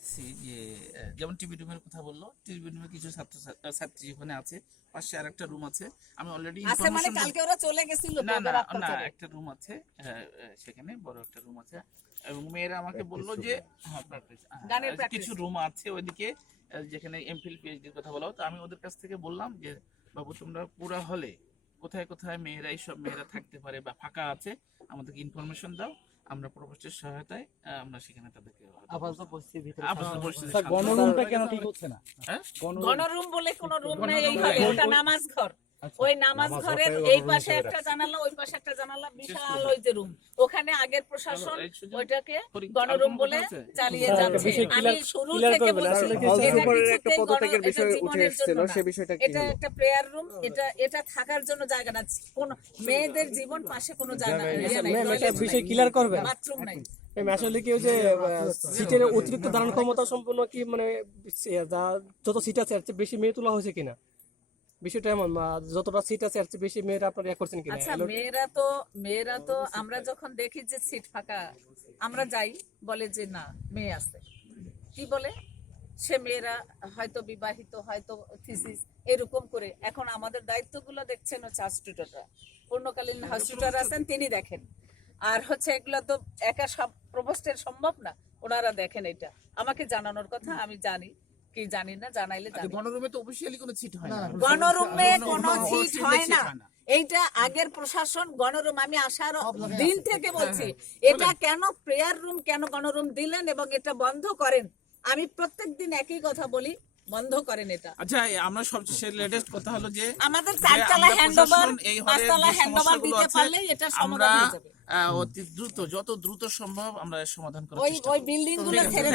দেখছি যে যেমন টিভি রুমের কথা বললো, টিভি রুমে কিছু ছাত্রী ওখানে আছে, পাশে আরেকটা রুম আছে। আমি অলরেডি আছে মানে কালকে ওরা চলে গেছিল না না না, একটা রুম আছে, সেখানে বড় একটা রুম আছে, এবং মেয়েরা আমাকে বললো যে কিছু রুম আছে ওইদিকে যেখানে এমফিল পিএইচডির কথা বলা। তো আমি ওদের কাছ থেকে বললাম যে বাবু তোমরা পুরা হলে কোথায় কোথায় মেয়েরা এইসব মেয়েরা থাকতে পারে বা ফাঁকা আছে আমাদেরকে ইনফরমেশন দাও, আমরা প্রকোষ্ঠের সহায়তায় আমরা সেখানে তাদেরকে গণরুমটা কেন ঠিক হচ্ছে না? গণরুম বলে কোনো রুম নেই, ওটা নামাজ ঘর। ওই নামাজ ঘরের এই পাশে একটা জানালা, ওই পাশে একটা জানালা, বিশাল ওই যে রুম, ওখানে আগের প্রশাসন ওইটাকে গণরুম বলে চালিয়ে যাচ্ছে। আমি শুরু থেকে বলছি এটা একটা প্রেয়ার রুম, এটা থাকার জন্য জায়গা না, কোন মেয়েদের জীবন পাশে কোনো জায়গা নেই, বিষয় ক্লিয়ার করবে, বাথরুম নাই। আসলে কি ওই যে সিটের অতিরিক্ত ধারণ ক্ষমতা সম্পূর্ণ কি মানে যত সিট আছে এর চেয়ে বেশি মেয়ে তোলা হয়েছে কিনা, বিষয়টা এমন যতটা সিট আছে এর চেয়ে বেশি মেয়েরা আপনারা ইয়া করছেন কিনা? আচ্ছা, মেয়েরা তো আমরা যখন দেখি যে সিট ফাঁকা আমরা যাই, বলে যে না মেয়ে আছে, কি বলে সে মেয়েরা হয়তো বিবাহিত, হয়তো থিসিস এরকম করে। এখন আমাদের দায়িত্বগুলো দেখছেন হচ্ছে হাউস-টিউটররা, পূর্ণকালীন হাউস-টিউটর আছেন, তিনি দেখেন। আর হচ্ছে এগুলো তো একা সব প্রভোস্টের সম্ভব না, ওনারা দেখেন। এটা আমাকে জানানোর কথা, আমি জানি কি জানি না, জানাইলে জানি। গণরুমে তো অফিশিয়ালি কোনো সিট হয় না, গণরুমে কোনো সিট হয় না, এইটা আগের প্রশাসন গণরুম, আমি আসার দিন থেকে বলছি এটা কেন প্রেয়ার রুম, কেন গণরুম দিলেন এবং এটা বন্ধ করেন। আমি প্রত্যেকদিন একই কথা বলি, বন্ধ করেন এটা। আচ্ছা, আমরা সবচেয়ে লেটেস্ট কথা হলো যে আমাদের চারতলা হ্যান্ডওভার, পাঁচতলা হ্যান্ডওভার দিতে পারলে এটা সমাধান হয়ে যাবে। অতি দ্রুত, যত দ্রুত সম্ভব আমরা সমাধান করার চেষ্টা করব। ওই বিল্ডিং গুলো ছেড়ে